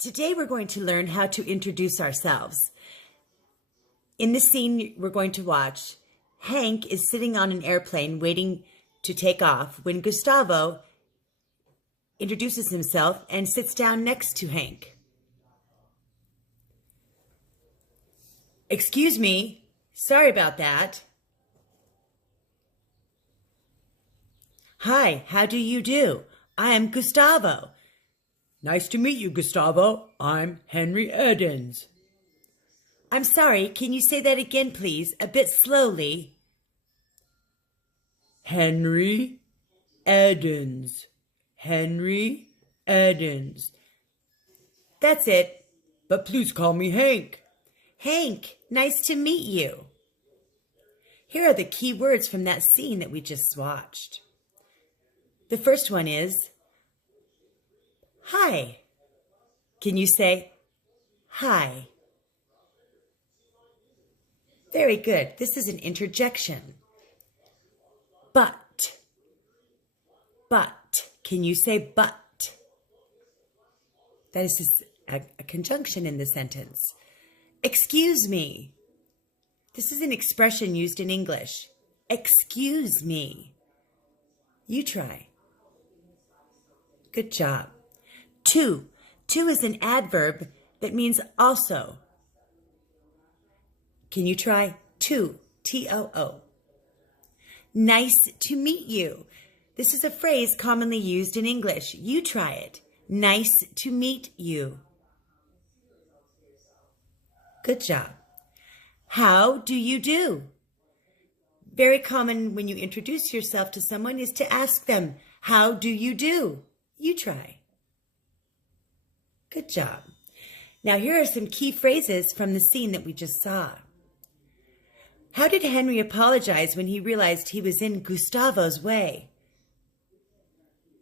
Today we're going to learn how to introduce ourselves. In the scene we're going to watch, Hank is sitting on an airplane waiting to take off when Gustavo introduces himself and sits down next to Hank. Excuse me, sorry about that. Hi, how do you do? I am Gustavo. Nice to meet you, Gustavo. I'm Henry Edens. I'm sorry, can you say that again, please, a bit slowly? Henry Edens. Henry Edens. That's it. But please call me Hank. Hank, nice to meet you. Here are the key words from that scene that we just watched. The first one is hi. Can you say hi? Very good. This is an interjection. But. Can you say but? That is a conjunction in the sentence. Excuse me. This is an expression used in English. Excuse me. You try. Good job. To. To is an adverb that means also. Can you try to? T-O-O. Nice to meet you. This is a phrase commonly used in English. You try it. Nice to meet you. Good job. How do you do? Very common when you introduce yourself to someone is to ask them, how do you do? You try. Good job. Now here are some key phrases from the scene that we just saw. How did Henry apologize when he realized he was in Gustavo's way?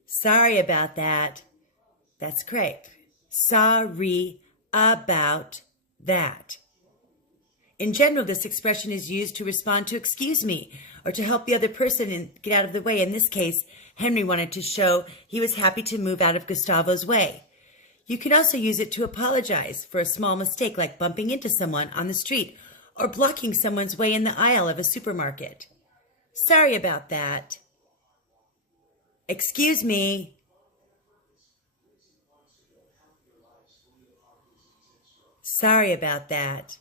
Sorry about that. That's correct. Sorry about that. In general, this expression is used to respond to excuse me or to help the other person and get out of the way. In this case, Henry wanted to show he was happy to move out of Gustavo's way. You can also use it to apologize for a small mistake like bumping into someone on the street or blocking someone's way in the aisle of a supermarket. Sorry about that. Excuse me. Sorry about that.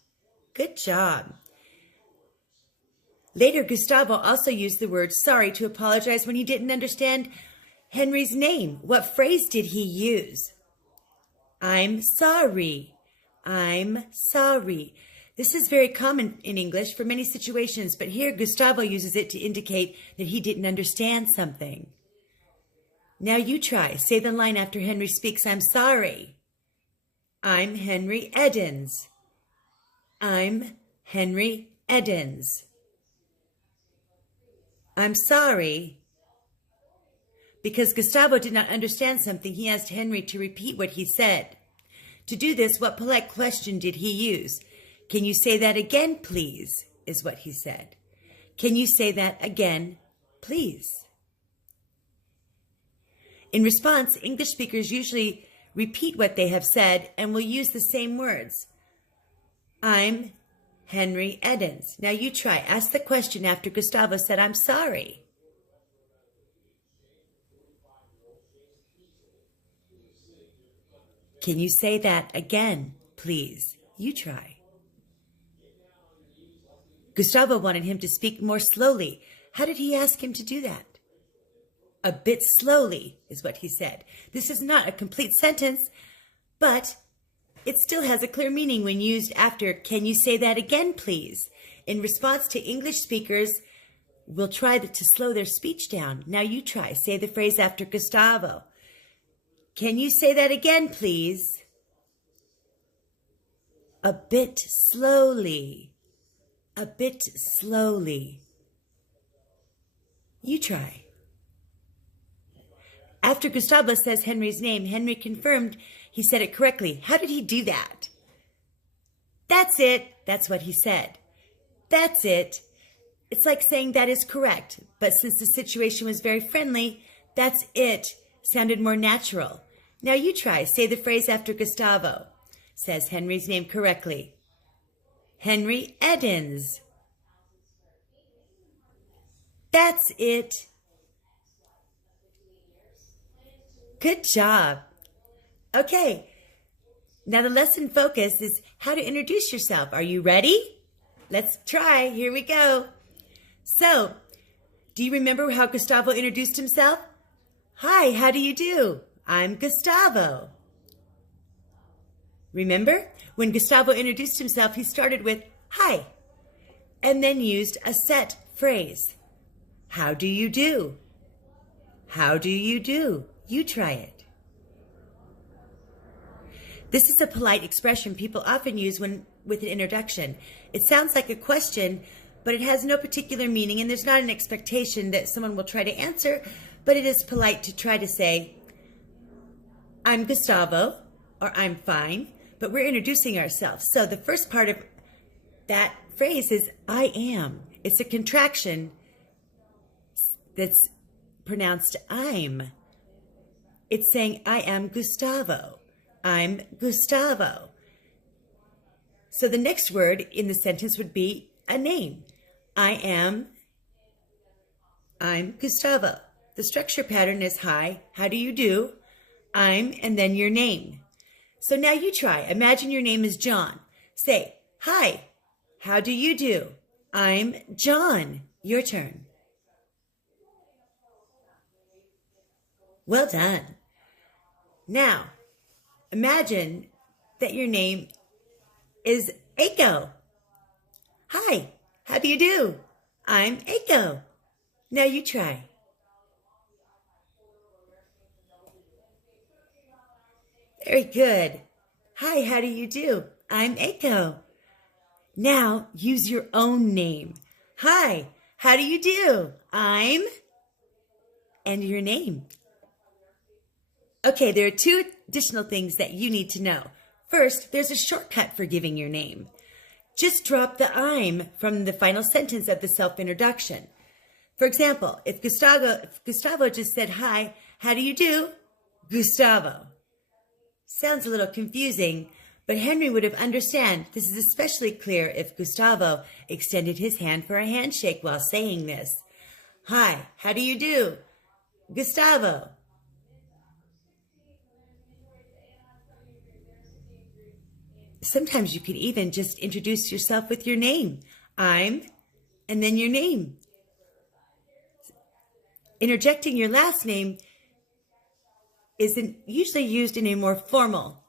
Good job. Later, Gustavo also used the word sorry to apologize when he didn't understand Henry's name. What phrase did he use? I'm sorry. I'm sorry. This is very common in English for many situations, but here Gustavo uses it to indicate that he didn't understand something. Now you try. Say the line after Henry speaks, I'm sorry. I'm Henry Edens. I'm Henry Edens. I'm sorry. Because Gustavo did not understand something, he asked Henry to repeat what he said. To do this, what polite question did he use? Can you say that again, please? Is what he said. Can you say that again, please? In response, English speakers usually repeat what they have said and will use the same words. I'm Henry Edens. Now you try. Ask the question after Gustavo said, I'm sorry. Can you say that again, please? You try. Gustavo wanted him to speak more slowly. How did he ask him to do that? A bit slowly is what he said. This is not a complete sentence, but it still has a clear meaning when used after, can you say that again, please? In response to English speakers, will try to slow their speech down. Now you try. Say the phrase after Gustavo. Can you say that again, please? A bit slowly. A bit slowly. You try. After Gustavo says Henry's name, Henry confirmed he said it correctly. How did he do that? That's it. That's what he said. That's it. It's like saying that is correct, but since the situation was very friendly, that's it sounded more natural. Now you try. Say the phrase after Gustavo. Says Henry's name correctly. Henry Edens. That's it. Good job. Okay. Now the lesson focus is how to introduce yourself. Are you ready? Let's try. Here we go. So, do you remember how Gustavo introduced himself? Hi, how do you do? I'm Gustavo. Remember? When Gustavo introduced himself, he started with hi, and then used a set phrase. How do you do? How do you do? You try it. This is a polite expression people often use with an introduction. It sounds like a question, but it has no particular meaning, and there's not an expectation that someone will try to answer, but it is polite to try to say, I'm Gustavo, or I'm fine, but we're introducing ourselves. So the first part of that phrase is I am. It's a contraction that's pronounced I'm. It's saying I am Gustavo. I'm Gustavo. So the next word in the sentence would be a name. I'm Gustavo. The structure pattern is hi, how do you do? I'm, and then your name. So now you try. Imagine your name is John. Say, hi, how do you do? I'm John. Your turn. Well done. Now, imagine that your name is Aiko. Hi, how do you do? I'm Aiko. Now you try. Very good. Hi, how do you do? I'm Aiko. Now use your own name. Hi, how do you do? I'm, and your name. Okay, there are two additional things that you need to know. First, there's a shortcut for giving your name. Just drop the I'm from the final sentence of the self-introduction. For example, if Gustavo just said, hi, how do you do? Gustavo. Sounds a little confusing, but Henry would have understood. This is especially clear if Gustavo extended his hand for a handshake while saying this. Hi, how do you do? Gustavo. Sometimes you could even just introduce yourself with your name. I'm, and then your name. Interjecting your last name isn't usually used in a more formal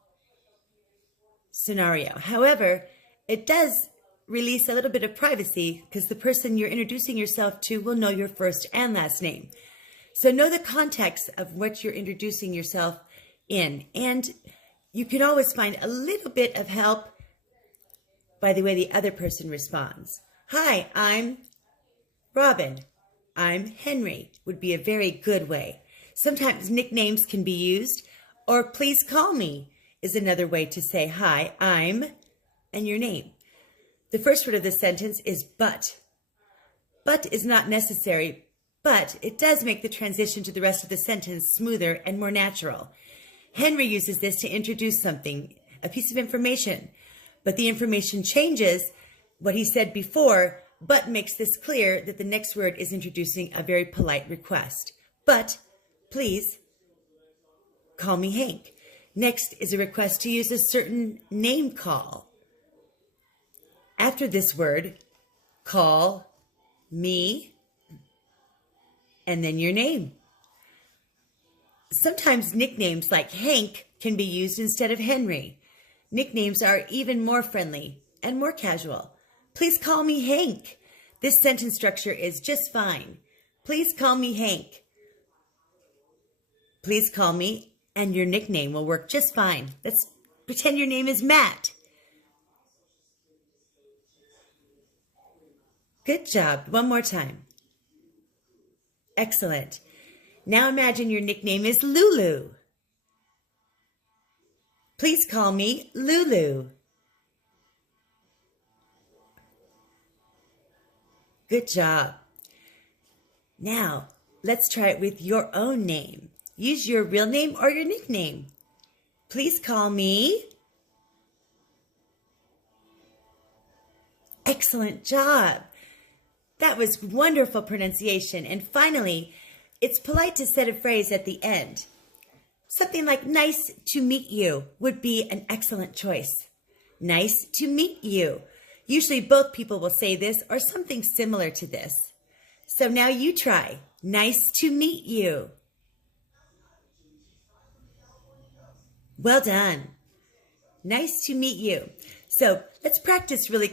scenario. However, it does release a little bit of privacy because the person you're introducing yourself to will know your first and last name. So know the context of what you're introducing yourself in. And you can always find a little bit of help by the way the other person responds. Hi, I'm Robin. I'm Henry would be a very good way. Sometimes nicknames can be used, or please call me is another way to say hi, I'm, and your name. The first word of the sentence is but. But is not necessary, but it does make the transition to the rest of the sentence smoother and more natural. Henry uses this to introduce something, a piece of information, but the information changes what he said before, but makes this clear that the next word is introducing a very polite request. But please call me Hank. Next is a request to use a certain name call. After this word, call me, and then your name. Sometimes nicknames like Hank can be used instead of Henry. Nicknames are even more friendly and more casual. Please call me Hank. This sentence structure is just fine. Please call me Hank. Please call me, and your nickname will work just fine. Let's pretend your name is Matt. Good job. One more time. Excellent. Now imagine your nickname is Lulu. Please call me Lulu. Good job. Now, let's try it with your own name. Use your real name or your nickname. Please call me. Excellent job. That was wonderful pronunciation. And finally, it's polite to set a phrase at the end. Something like nice to meet you would be an excellent choice. Nice to meet you. Usually both people will say this or something similar to this. So now you try. Nice to meet you. Well done. Nice to meet you. So let's practice really